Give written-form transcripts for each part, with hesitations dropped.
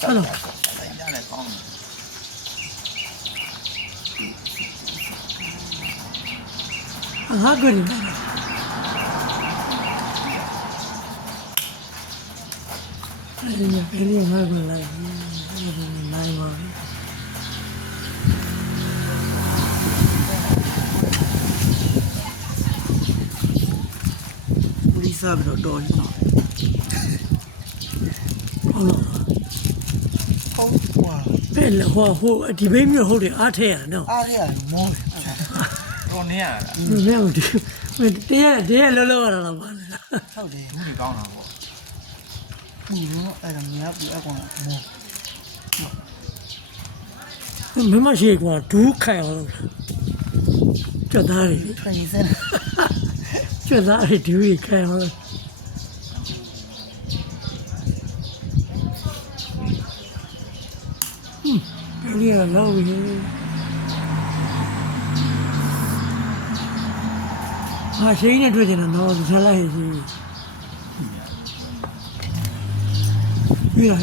Hello. How good is that? Very hard to like. Police have no door. Who debate me hold it out here? No. More. Oh, yeah. No, they are low. How they You gone now. I don't have to more. Remember, she got 2 cows. Jadari. 20 cents. Jadari, do we cow? Really low here. I seen it within an old salad. Yeah.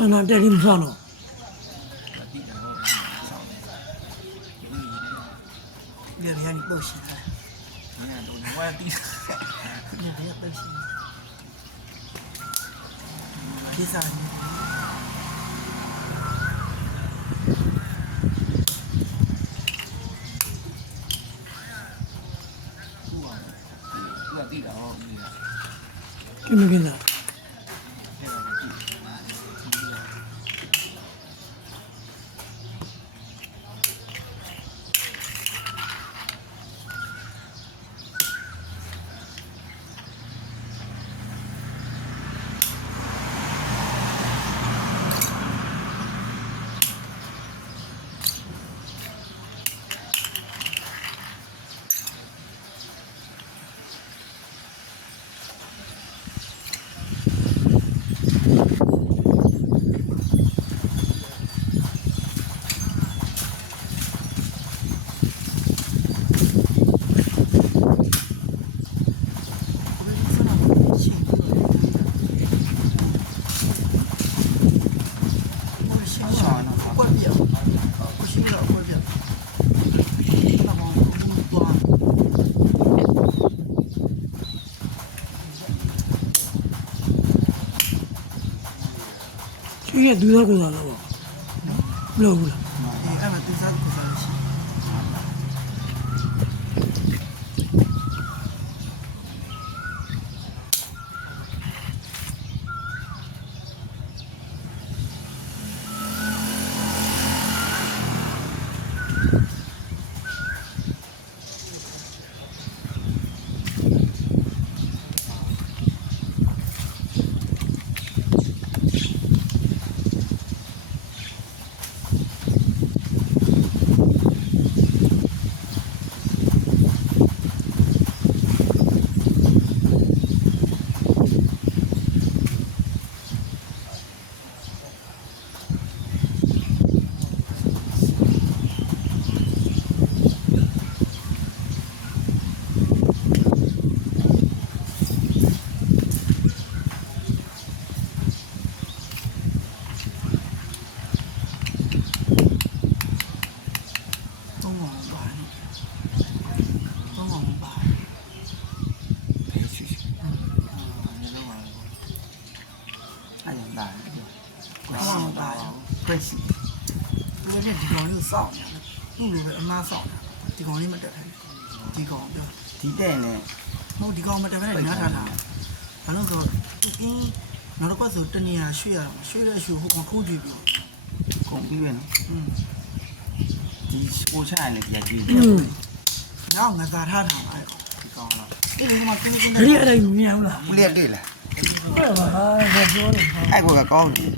Sana dari msano. ပြန်ပြန်ပုတ်ရှင်တယ် 你看都我第 ပြန်ပြန်ပုတ်ရှင်ဒီစား 我地的哦， ကိမကိနာ 关闭，不行了，关闭。那帮多。 ရှိရဒူသားကိုလာတော့မလို့ဘူးလား 哎，俺们都啥都不放心。 太简单了，往大呀，关系。如果这地方有少呢，路路的妈少呢，地方里面得开，地方对吧？ ဒီတဲ့နဲ့ မဟုတ်ဒီကောင်မတက်ပဲညာထားတာဘာလို့ဆိုအင်းနောက်တော့ဆိုတနေရာရွှေ့ရတော့ရွှေ့တဲ့ရွှေဟိုကောင်ထိုးကြည့်ပြီး ကုန်ပြီးပဲနော် อืม ဒီပို့ချရင်လည်းကြည့်ကြည့် อืม နောက်ငါသာထားတာအဲ့ကောင် ဒီကောင်းလား အဲ့ဒီမှာကင်းကင်း ဒါရီအဲ့ဒါမြင်အောင်လား ဦးလေးတွေ့လား ဟုတ်ပါဟာပြောတယ် အဲ့ကောကကောင်းတယ်